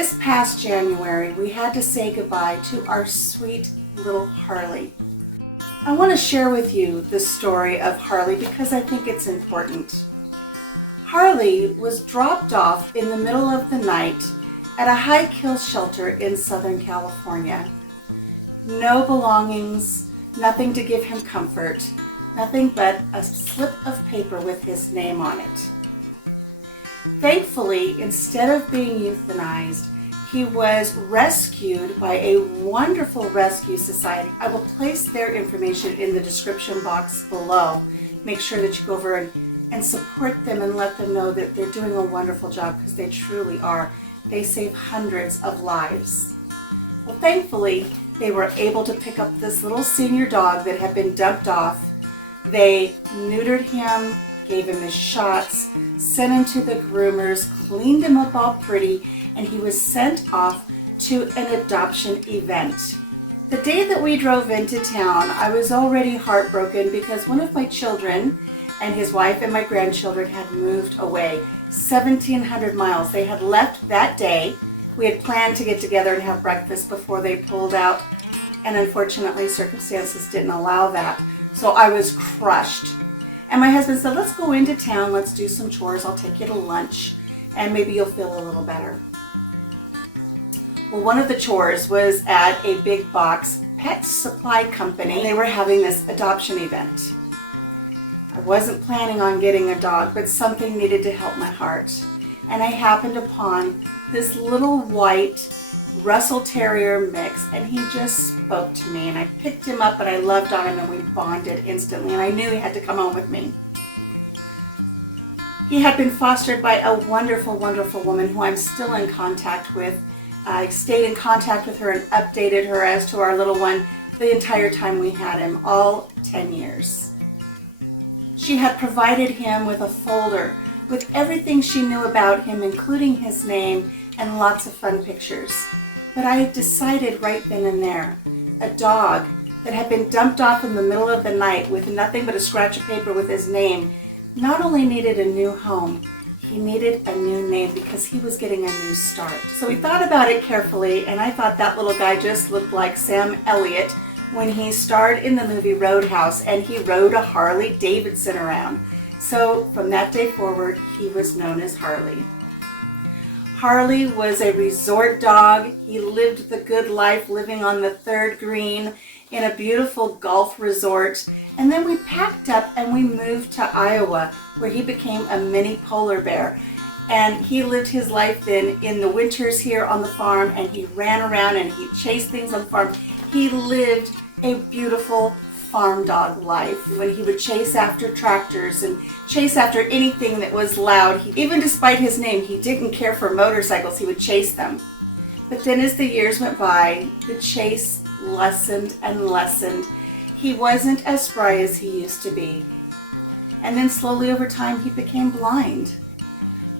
This past January, we had to say goodbye to our sweet little Harley. I want to share with you the story of Harley because I think it's important. Harley was dropped off in the middle of the night at a high kill shelter in Southern California. No belongings, nothing to give him comfort, nothing but a slip of paper with his name on it. Thankfully, instead of being euthanized, he was rescued by a wonderful rescue society. I will place their information in the description box below. Make sure that you go over and support them and let them know that they're doing a wonderful job, because they truly are. They save hundreds of lives. Well, thankfully, they were able to pick up this little senior dog that had been dumped off. They neutered him, gave him his shots, sent him to the groomers, cleaned him up all pretty, and he was sent off to an adoption event. The day that we drove into town, I was already heartbroken because one of my children and his wife and my grandchildren had moved away 1,700 miles. They had left that day. We had planned to get together and have breakfast before they pulled out, and unfortunately circumstances didn't allow that. So I was crushed. And my husband said, let's go into town, let's do some chores, I'll take you to lunch, and maybe you'll feel a little better. Well, one of the chores was at a big box pet supply company. They were having this adoption event. I wasn't planning on getting a dog, but something needed to help my heart. And I happened upon this little white Russell Terrier mix, and he just spoke to me, and I picked him up and I loved on him, and we bonded instantly, and I knew he had to come home with me. He had been fostered by a wonderful, wonderful woman who I'm still in contact with. I stayed in contact with her and updated her as to our little one the entire time we had him, all 10 years. She had provided him with a folder with everything she knew about him, including his name and lots of fun pictures. But I decided right then and there, a dog that had been dumped off in the middle of the night with nothing but a scratch of paper with his name not only needed a new home, he needed a new name because he was getting a new start. So we thought about it carefully, and I thought that little guy just looked like Sam Elliott when he starred in the movie Roadhouse and he rode a Harley Davidson around. So from that day forward, he was known as Harley. Harley was a resort dog. He lived the good life living on the 3rd green in a beautiful golf resort. And then we packed up and we moved to Iowa, where he became a mini polar bear. And he lived his life then in the winters here on the farm, and he ran around and he chased things on the farm. He lived a beautiful farm dog life when he would chase after tractors and chase after anything that was loud. Even despite his name, he didn't care for motorcycles. He would chase them. But then as the years went by, the chase lessened and lessened. He wasn't as spry as he used to be. And then slowly over time, he became blind.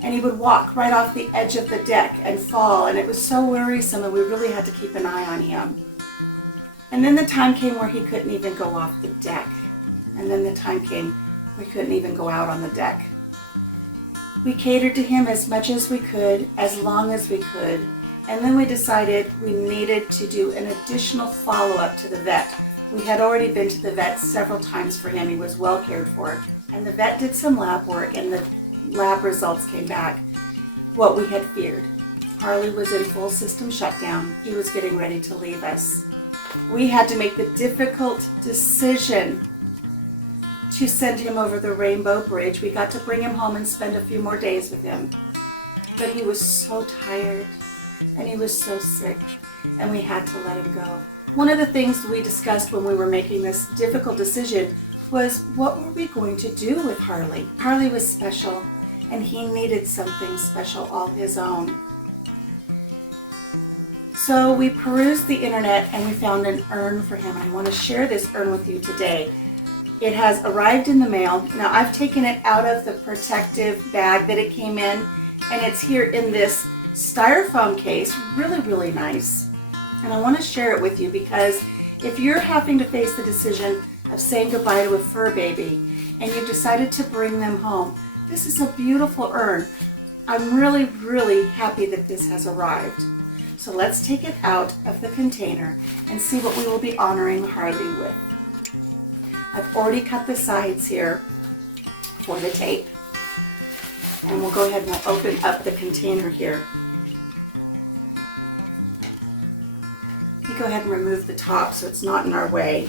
And he would walk right off the edge of the deck and fall, and it was so worrisome that we really had to keep an eye on him. And then the time came where he couldn't even go off the deck. And then the time came we couldn't even go out on the deck. We catered to him as much as we could, as long as we could. And then we decided we needed to do an additional follow-up to the vet. We had already been to the vet several times for him. He was well cared for. And the vet did some lab work, and the lab results came back what we had feared. Harley was in full system shutdown. He was getting ready to leave us. We had to make the difficult decision to send him over the Rainbow Bridge. We got to bring him home and spend a few more days with him. But he was so tired and he was so sick, and we had to let him go. One of the things we discussed when we were making this difficult decision was, what were we going to do with Harley? Harley was special, and he needed something special all his own. So we perused the internet and we found an urn for him. I want to share this urn with you today. It has arrived in the mail. Now I've taken it out of the protective bag that it came in, and it's here in this styrofoam case. Really, really nice. And I want to share it with you because if you're having to face the decision of saying goodbye to a fur baby and you've decided to bring them home, this is a beautiful urn. I'm really, really happy that this has arrived. So let's take it out of the container and see what we will be honoring Harley with. I've already cut the sides here for the tape. And we'll go ahead and we'll open up the container here. You go ahead and remove the top so it's not in our way.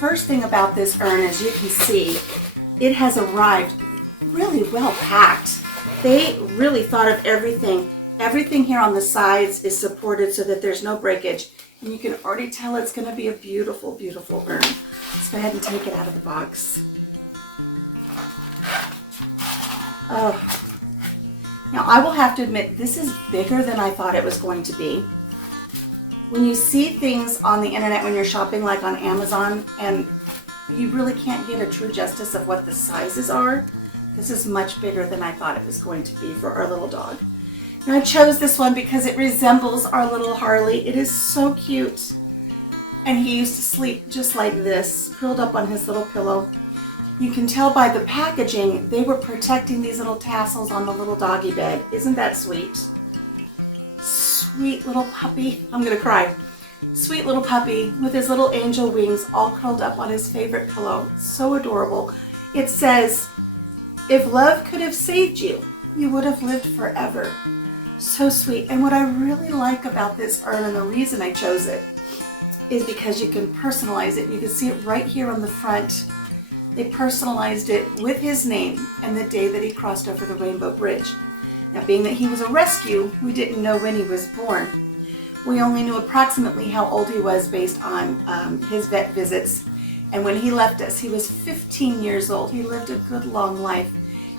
First thing about this urn, as you can see, it has arrived really well packed. They really thought of everything. Everything here on the sides is supported so that there's no breakage. And you can already tell it's going to be a beautiful, beautiful urn. Let's go ahead and take it out of the box. Oh. Now I will have to admit, this is bigger than I thought it was going to be. When you see things on the internet when you're shopping, like on Amazon, and you really can't get a true justice of what the sizes are, this is much bigger than I thought it was going to be for our little dog. Now I chose this one because it resembles our little Harley. It is so cute. And he used to sleep just like this, curled up on his little pillow. You can tell by the packaging, they were protecting these little tassels on the little doggy bed. Isn't that sweet? Sweet little puppy. I'm gonna cry. Sweet little puppy with his little angel wings all curled up on his favorite pillow. So adorable. It says, "If love could have saved you, you would have lived forever." So sweet. And what I really like about this urn, and the reason I chose it, is because you can personalize it. You can see it right here on the front. They personalized it with his name and the day that he crossed over the Rainbow Bridge. Now, being that he was a rescue, we didn't know when he was born. We only knew approximately how old he was based on his vet visits. And when he left us, he was 15 years old. He lived a good long life,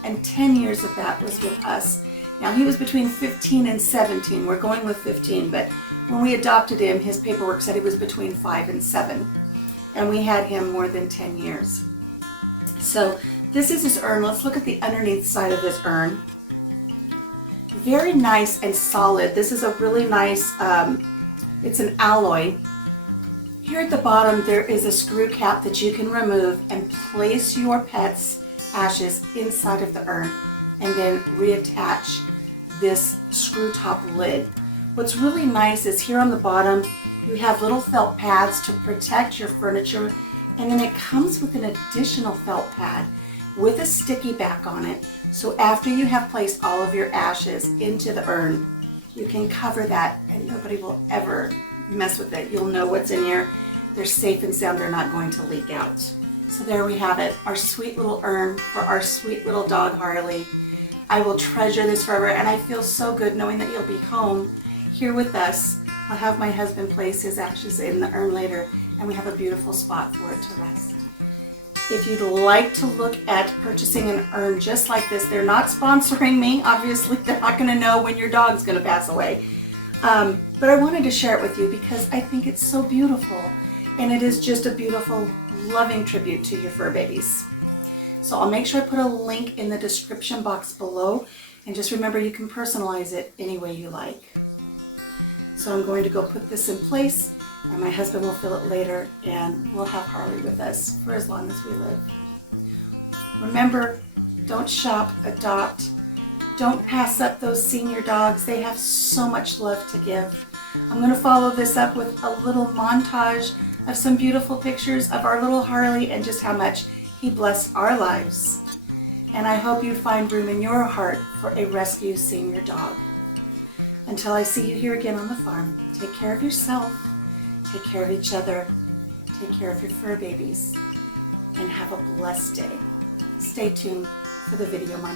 and 10 years of that was with us. Now, he was between 15 and 17. We're going with 15, but when we adopted him, his paperwork said he was between 5 and 7. And we had him more than 10 years. So this is his urn. Let's look at the underneath side of his urn. Very nice and solid. This is a really nice, it's an alloy. Here at the bottom there is a screw cap that you can remove and place your pet's ashes inside of the urn, and then reattach this screw top lid. What's really nice is here on the bottom you have little felt pads to protect your furniture, and then it comes with an additional felt pad with a sticky back on it. So after you have placed all of your ashes into the urn, you can cover that and nobody will ever mess with it. You'll know what's in here. They're safe and sound. They're not going to leak out. So there we have it, our sweet little urn for our sweet little dog Harley. I will treasure this forever, and I feel so good knowing that he'll be home here with us. I'll have my husband place his ashes in the urn later, and we have a beautiful spot for it to rest. If you'd like to look at purchasing an urn just like this, they're not sponsoring me. Obviously, they're not going to know when your dog's going to pass away. But I wanted to share it with you because I think it's so beautiful. And it is just a beautiful, loving tribute to your fur babies. So I'll make sure I put a link in the description box below. And just remember, you can personalize it any way you like. So I'm going to go put this in place, and my husband will fill it later, and we'll have Harley with us for as long as we live. Remember, don't shop, adopt. Don't pass up those senior dogs. They have so much love to give. I'm going to follow this up with a little montage of some beautiful pictures of our little Harley and just how much he blessed our lives. And I hope you find room in your heart for a rescue senior dog. Until I see you here again on the farm, take care of yourself, take care of each other, take care of your fur babies, and have a blessed day. Stay tuned for the video.